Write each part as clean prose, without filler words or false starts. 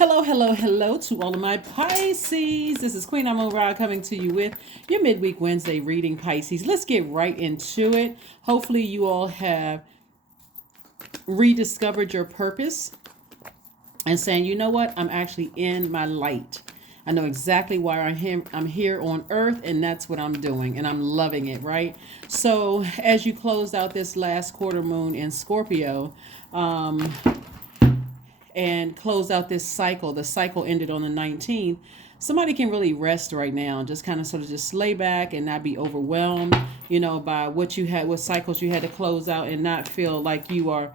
Hello, hello, hello to all of my Pisces. This is Queen Amun Ra coming to you with your midweek Wednesday reading, Pisces. Let's get right into it. Hopefully, you all have rediscovered your purpose and saying, you know what, I'm actually in my light. I know exactly why I'm here on earth, and that's what I'm doing, and I'm loving it, right? So, as you closed out this last quarter moon in Scorpio, and close out this cycle. The cycle ended on the 19th. Somebody can really rest right now, just kind of sort of just lay back and not be overwhelmed, by what you had, what cycles you had to close out, and not feel like you are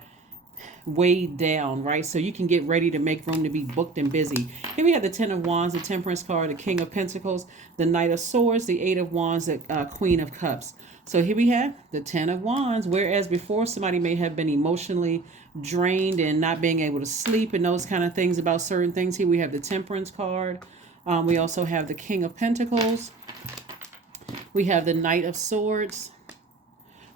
weighed down, right? So you can get ready to make room to be booked and busy. Here we have the Ten of Wands, the Temperance card, the King of Pentacles, the Knight of Swords, the Eight of Wands, the Queen of Cups. So here we have the Ten of Wands, whereas before somebody may have been emotionally drained and not being able to sleep and those kind of things about certain things. Here we have the Temperance card. We also have the King of Pentacles. We have the Knight of Swords.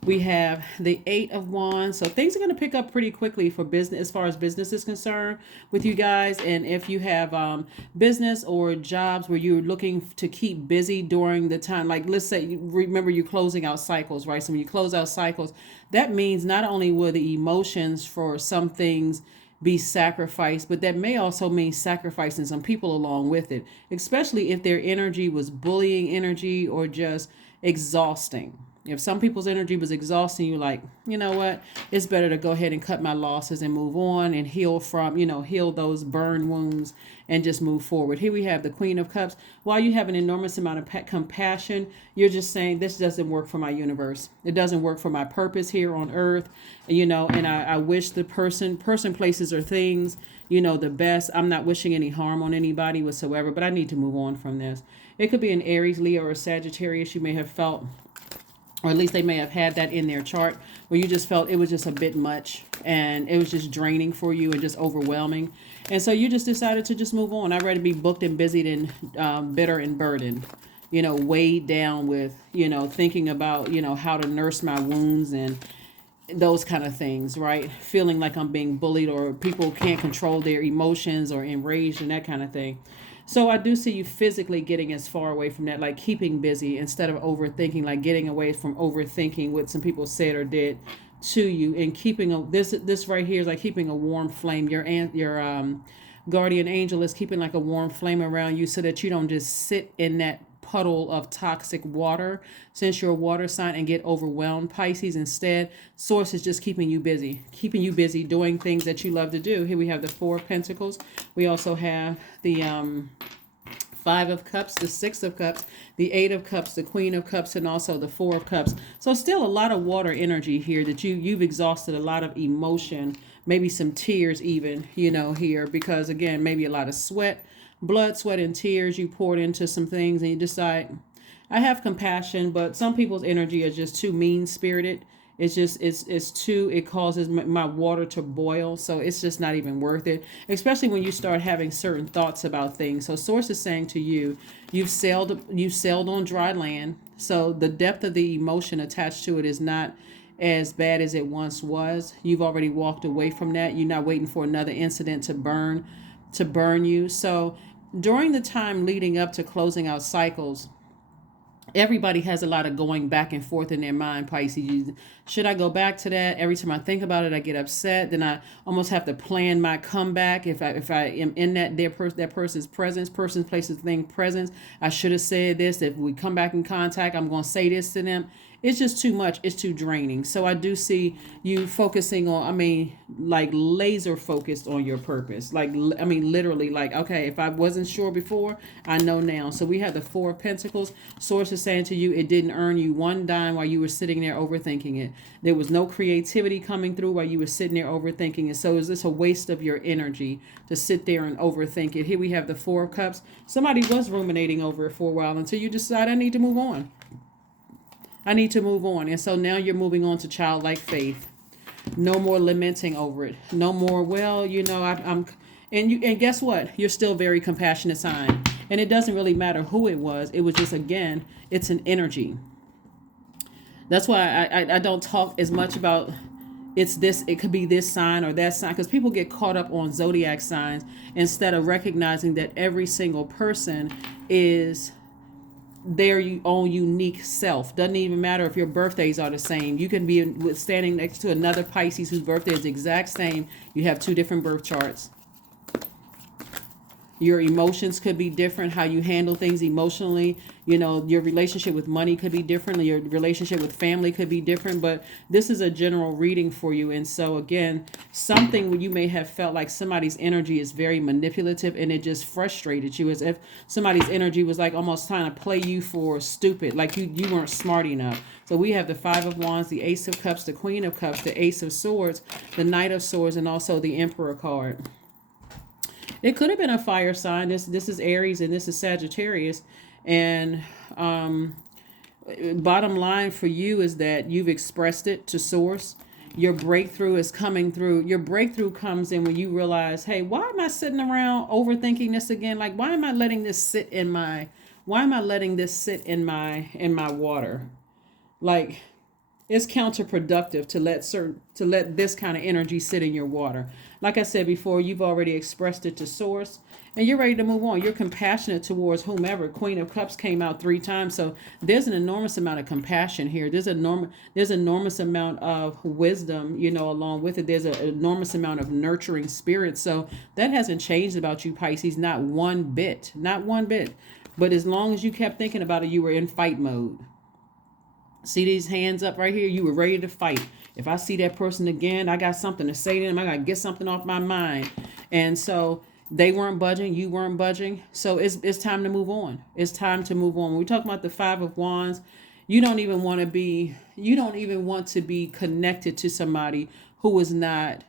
We have the Eight of Wands. So things are going to pick up pretty quickly for business, as far as business is concerned with you guys. And if you have business or jobs where you're looking to keep busy during the time, like let's say, remember you're closing out cycles, right? So when you close out cycles, that means not only will the emotions for some things be sacrificed, but that may also mean sacrificing some people along with it, especially if their energy was bullying energy or just exhausting. If some people's energy was exhausting, you're like, you know what? It's better to go ahead and cut my losses and move on and heal from, heal those burn wounds and just move forward. Here we have the Queen of Cups. While you have an enormous amount of compassion, you're just saying, this doesn't work for my universe. It doesn't work for my purpose here on earth, and I wish the person, places, or things, the best. I'm not wishing any harm on anybody whatsoever, but I need to move on from this. It could be an Aries, Leo, or Sagittarius. You may have felt, or at least they may have had that in their chart, where you just felt it was just a bit much and it was just draining for you and just overwhelming. And so you just decided to just move on. I'd rather be booked and busy than bitter and burdened, weighed down with, thinking about, how to nurse my wounds and those kind of things, right? Feeling like I'm being bullied or people can't control their emotions or enraged and that kind of thing. So I do see you physically getting as far away from that, like keeping busy instead of overthinking, like getting away from overthinking what some people said or did to you, and keeping this right here is like keeping a warm flame. Your guardian angel is keeping like a warm flame around you so that you don't just sit in that puddle of toxic water, since you're a water sign, and get overwhelmed, Pisces. Instead, source is just keeping you busy doing things that you love to do. Here we have the Four of Pentacles. We also have the Five of Cups, the Six of Cups, the Eight of Cups, the Queen of Cups, and also the Four of Cups. So still a lot of water energy here, that you've exhausted a lot of emotion, maybe some tears even, here, because again, maybe a lot of blood, sweat, and tears you poured into some things, and you decide, I have compassion, but some people's energy is just too mean-spirited. It's just, it causes my water to boil. So it's just not even worth it, especially when you start having certain thoughts about things. So source is saying to you, you've sailed on dry land. So the depth of the emotion attached to it is not as bad as it once was. You've already walked away from that. You're not waiting for another incident to burn you. So during the time leading up to closing out cycles, everybody has a lot of going back and forth in their mind, Pisces. Should I go back to that? Every time I think about it, I get upset. Then I almost have to plan my comeback. If I am in that person's presence, person, places, thing presence, I should have said this. If we come back in contact, I'm going to say this to them. It's just too much. It's too draining. So I do see you focusing on, like laser focused on your purpose. Literally, like, okay, if I wasn't sure before, I know now. So we have the Four of Pentacles. Source is saying to you, it didn't earn you one dime while you were sitting there overthinking it. There was no creativity coming through while you were sitting there overthinking it. So is this a waste of your energy to sit there and overthink it? Here we have the Four of Cups. Somebody was ruminating over it for a while until you decide, I need to move on. And so now you're moving on to childlike faith. No more lamenting over it. No more, and guess what? You're still very compassionate sign. And it doesn't really matter who it was. It was just, again, it's an energy. That's why I don't talk as much about it's this, it could be this sign or that sign, because people get caught up on zodiac signs instead of recognizing that every single person is their own unique self. Doesn't even matter if your birthdays are the same. You can be standing next to another Pisces whose birthday is the exact same. You have two different birth charts. Your emotions could be different, how you handle things emotionally. Your relationship with money could be different. Your relationship with family could be different. But this is a general reading for you. And so, again, something where you may have felt like somebody's energy is very manipulative and it just frustrated you, as if somebody's energy was like almost trying to play you for stupid, like you weren't smart enough. So we have the Five of Wands, the Ace of Cups, the Queen of Cups, the Ace of Swords, the Knight of Swords, and also the Emperor card. It could have been a fire sign. This is Aries and this is Sagittarius. And bottom line for you is that you've expressed it to source. Your breakthrough is coming through. Your breakthrough comes in when you realize, hey, why am I sitting around overthinking this again? Like, why am I letting this sit in my water? Like, it's counterproductive to let this kind of energy sit in your water. Like I said before, you've already expressed it to source and you're ready to move on. You're compassionate towards whomever. Queen of Cups came out 3 times. So there's an enormous amount of compassion here. There's enormous amount of wisdom, along with it. There's an enormous amount of nurturing spirit. So that hasn't changed about you, Pisces, not one bit. But as long as you kept thinking about it, you were in fight mode. See these hands up right here? You were ready to fight. If I see that person again, I got something to say to them. I got to get something off my mind. And so they weren't budging. You weren't budging. So it's time to move on. It's time to move on. When we talk about the Five of Wands, you don't even want to be connected to somebody who is not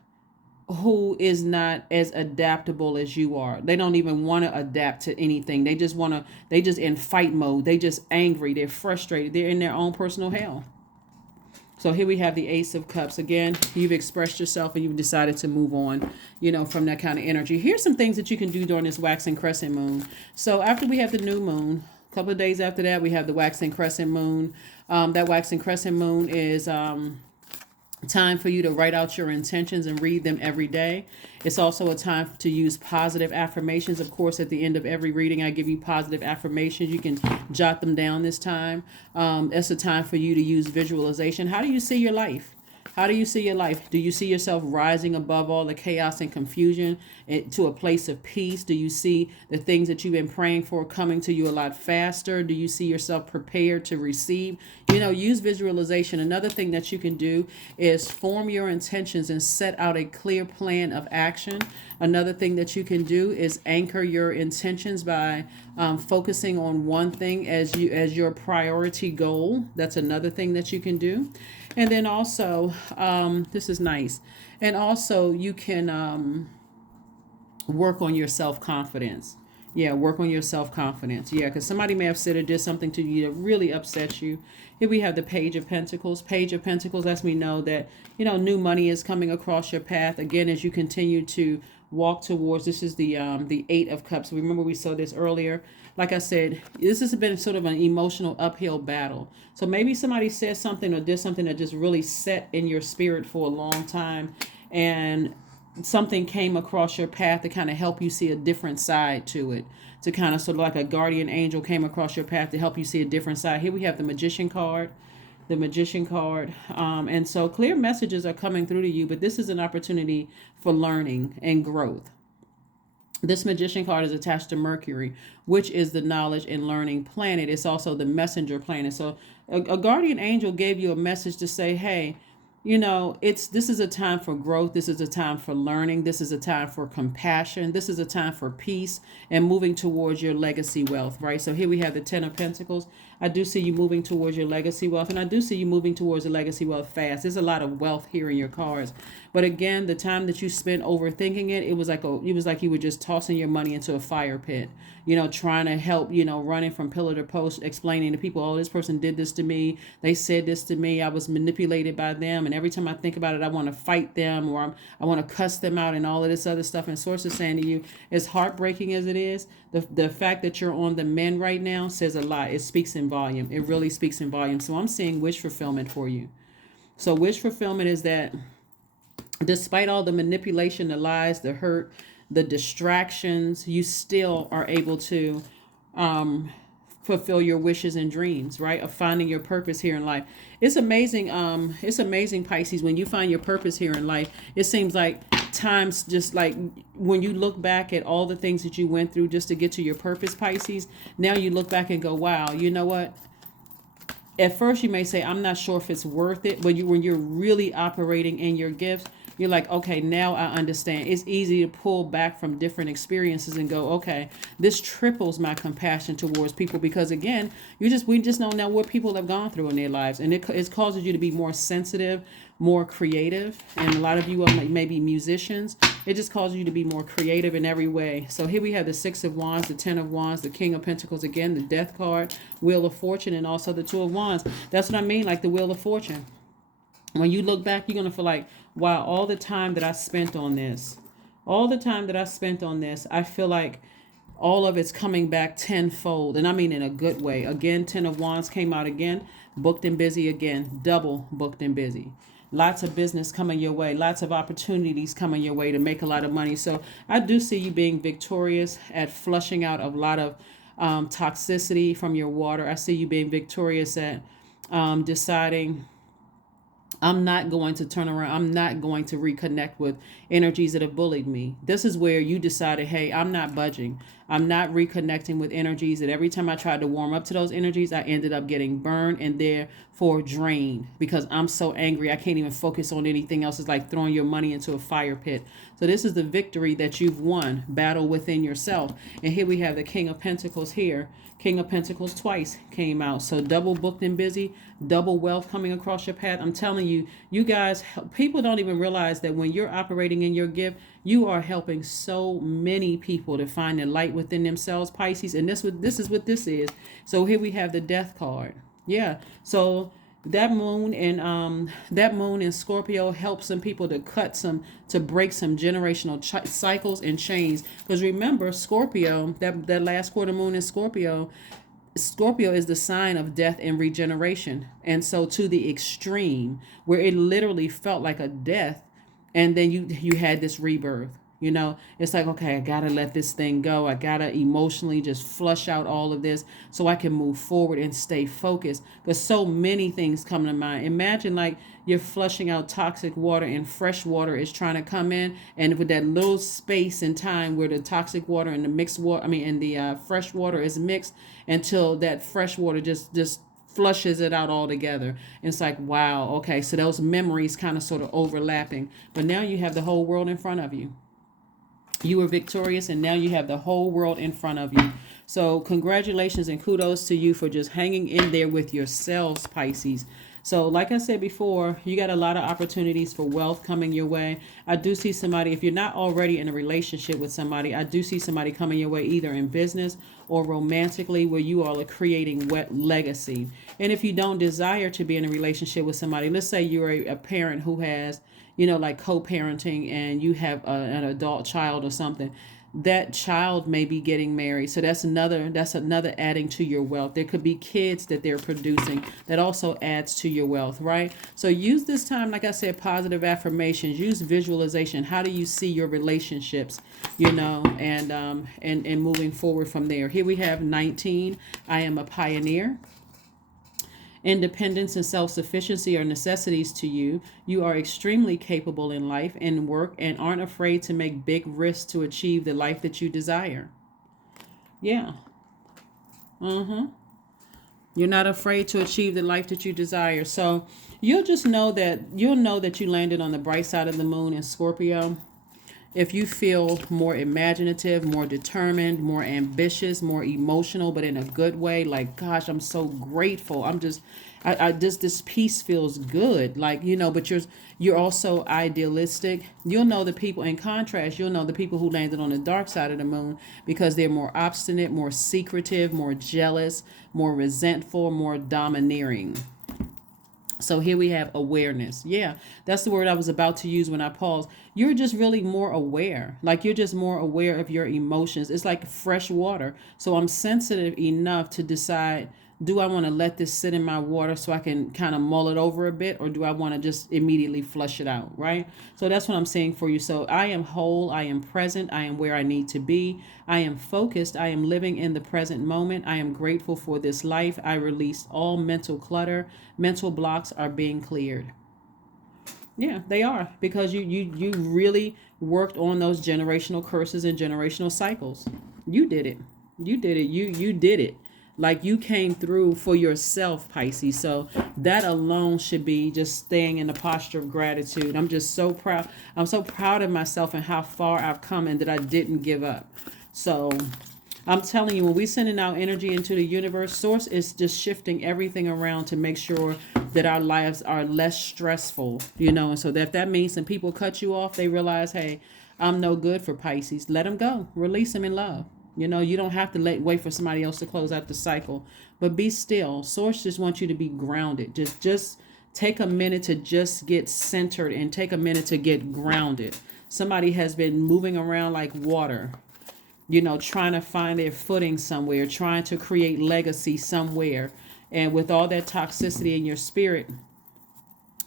as adaptable as you are. They don't even want to adapt to anything. They just in fight mode. They just angry. They're frustrated. They're in their own personal hell. So here we have the Ace of Cups. Again, you've expressed yourself and you've decided to move on, from that kind of energy. Here's some things that you can do during this waxing crescent moon. So after we have the new moon, a couple of days after that, we have the waxing crescent moon. That waxing crescent moon is time for you to write out your intentions and read them every day. It's also a time to use positive affirmations. Of course, at the end of every reading, I give you positive affirmations. You can jot them down this time. It's a time for you to use visualization. How do you see your life? How do you see your life? Do you see yourself rising above all the chaos and confusion to a place of peace? Do you see the things that you've been praying for coming to you a lot faster? Do you see yourself prepared to receive? Use visualization. Another thing that you can do is form your intentions and set out a clear plan of action. Another thing that you can do is anchor your intentions by focusing on one thing as your priority goal. That's another thing that you can do. And then also, this is nice. And also you can work on your self-confidence. Yeah, work on your self-confidence. Yeah, because somebody may have said or did something to you that really upsets you. Here we have the Page of Pentacles. Page of Pentacles lets me know that, new money is coming across your path. Again, as you continue to walk towards, this is the Eight of Cups. Remember we saw this earlier. Like I said, this has been sort of an emotional uphill battle. So maybe somebody said something or did something that just really set in your spirit for a long time, and something came across your path to kind of help you see a different side to it, to kind of sort of like a guardian angel came across your path to help you see a different side. Here we have the Magician card. And so clear messages are coming through to you, but this is an opportunity for learning and growth. This Magician card is attached to Mercury, which is the knowledge and learning planet. It's also the messenger planet. So a guardian angel gave you a message to say, hey, this is a time for growth. This is a time for learning. This is a time for compassion. This is a time for peace and moving towards your legacy wealth, right? So here we have the Ten of Pentacles. I do see you moving towards your legacy wealth, and I do see you moving towards the legacy wealth fast. There's a lot of wealth here in your cards. But again, the time that you spent overthinking it, it was like you were just tossing your money into a fire pit, trying to help, running from pillar to post, explaining to people, oh, this person did this to me. They said this to me. I was manipulated by them. And every time I think about it, I want to fight them, or I want to cuss them out and all of this other stuff. And Source is saying to you, as heartbreaking as it is, the fact that you're on the men right now says a lot. It speaks in volume. It really speaks in volume. So I'm seeing wish fulfillment for you. So wish fulfillment is that Despite all the manipulation, the lies, the hurt, the distractions, you still are able to um, fulfill your wishes and dreams, right? Of finding your purpose here in life. It's amazing. It's amazing, Pisces, when you find your purpose here in life. It seems like times just like when you look back at all the things that you went through just to get to your purpose, Pisces. Now you look back and go, wow, you know what? At first you may say, I'm not sure if it's worth it, but when you're really operating in your gifts, you're like, okay, now I understand. It's easy to pull back from different experiences and go, okay, this triples my compassion towards people, because again, we just don't know what people have gone through in their lives, and it causes you to be more sensitive, more creative, and a lot of you are maybe musicians. It just causes you to be more creative in every way. So here we have the Six of Wands, the Ten of Wands, the King of Pentacles again, the Death card, Wheel of Fortune, and also the Two of Wands. That's what I mean, like the Wheel of Fortune. When you look back, you're going to feel like, wow, all the time that I spent on this, I feel like all of it's coming back tenfold. And I mean in a good way. Again, Ten of Wands came out again, booked and busy again, double booked and busy. Lots of business coming your way, lots of opportunities coming your way to make a lot of money. So I do see you being victorious at flushing out a lot of toxicity from your water. I see you being victorious at deciding, I'm not going to turn around. I'm not going to reconnect with energies that have bullied me. This is where you decided, hey, I'm not budging. I'm not reconnecting with energies that every time I tried to warm up to those energies, I ended up getting burned and therefore drained, because I'm so angry. I can't even focus on anything else. It's like throwing your money into a fire pit. So this is the victory that you've won, battle within yourself. And here we have the King of Pentacles here. King of Pentacles twice came out. So double booked and busy, double wealth coming across your path. I'm telling you, you guys, people don't even realize that when you're operating in your gift, you are helping so many people to find the light within themselves, Pisces. And this is what this is. So here we have the Death card. Yeah. So that moon in Scorpio helps some people to break some generational cycles and chains. Because remember, Scorpio, that last quarter moon in Scorpio is the sign of death and regeneration. And so to the extreme, where it literally felt like a death, and then you had this rebirth. It's like, okay, I gotta let this thing go. I gotta emotionally just flush out all of this so I can move forward and stay focused. Because so many things come to mind. Imagine like you're flushing out toxic water and fresh water is trying to come in, and with that little space and time where the toxic water and the mixed water, and the fresh water is mixed until that fresh water just flushes it out altogether. And it's like, wow, okay, so those memories kind of sort of overlapping. But now you have the whole world in front of you. You were victorious, and now you have the whole world in front of you. So congratulations and kudos to you for just hanging in there with yourselves, Pisces. So like I said before, you got a lot of opportunities for wealth coming your way. I do see somebody, if you're not already in a relationship with somebody, I do see somebody coming your way either in business or romantically, where you all are creating wet legacy. And if you don't desire to be in a relationship with somebody, let's say you're a parent who has, like co-parenting, and you have an adult child or something, that child may be getting married. So that's another adding to your wealth. There could be kids that they're producing that also adds to your wealth, right? So use this time, like I said, positive affirmations, use visualization. How do you see your relationships, and moving forward from there. Here we have 19. I am a pioneer. Independence and self-sufficiency are necessities to you. You are extremely capable in life and work and aren't afraid to make big risks to achieve the life that you desire. Yeah. You're not afraid to achieve the life that you desire. So you'll know that you landed on the bright side of the moon in Scorpio. If you feel more imaginative, more determined, more ambitious, more emotional, but in a good way, like, gosh, I'm so grateful. This peace feels good. Like, but you're also idealistic. You'll know the people, in contrast, you'll know the people who landed on the dark side of the moon, because they're more obstinate, more secretive, more jealous, more resentful, more domineering. So here we have awareness. Yeah, that's the word I was about to use when I paused. You're just really more aware. Like, you're just more aware of your emotions. It's like fresh water. So I'm sensitive enough to decide do I want to let this sit in my water so I can kind of mull it over a bit, or do I want to just immediately flush it out, right? So that's what I'm saying for you. So I am whole, I am present, I am where I need to be, I am focused, I am living in the present moment, I am grateful for this life, I released all mental clutter, mental blocks are being cleared. Yeah, they are, because you really worked on those generational curses and generational cycles. You did it. You did it. You did it. Like, you came through for yourself, Pisces. So that alone should be just staying in the posture of gratitude. I'm just so proud. I'm so proud of myself and how far I've come, and that I didn't give up. So I'm telling you, when we sending out energy into the universe, source is just shifting everything around to make sure that our lives are less stressful, and so that if that means some people cut you off, they realize, hey, I'm no good for Pisces. Let them go. Release them in love. You don't have to wait for somebody else to close out the cycle, but be still. Source just wants you to be grounded. Just take a minute to just get centered, and take a minute to get grounded. Somebody has been moving around like water, trying to find their footing somewhere, trying to create legacy somewhere. And with all that toxicity in your spirit,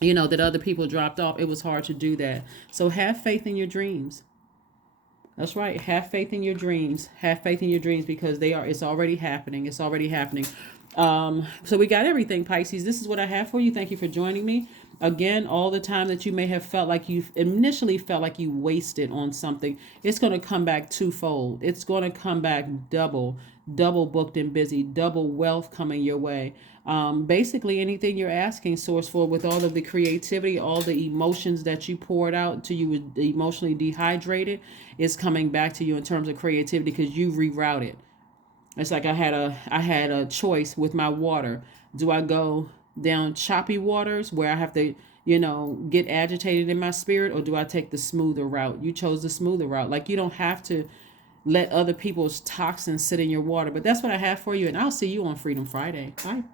that other people dropped off, it was hard to do that. So have faith in your dreams. That's right. Have faith in your dreams. Have faith in your dreams, because it's already happening. It's already happening. So we got everything, Pisces. This is what I have for you. Thank you for joining me. Again, all the time that you may have felt like you initially felt like you wasted on something, it's going to come back twofold. It's going to come back double booked and busy, double wealth coming your way. Basically anything you're asking source for, with all of the creativity, all the emotions that you poured out till you were emotionally dehydrated, is coming back to you in terms of creativity, because you rerouted. It's like I had a choice with my water. Do I go down choppy waters where I have to, get agitated in my spirit, or do I take the smoother route? You chose the smoother route. Like, you don't have to let other people's toxins sit in your water. But that's what I have for you, and I'll see you on Freedom Friday. Bye.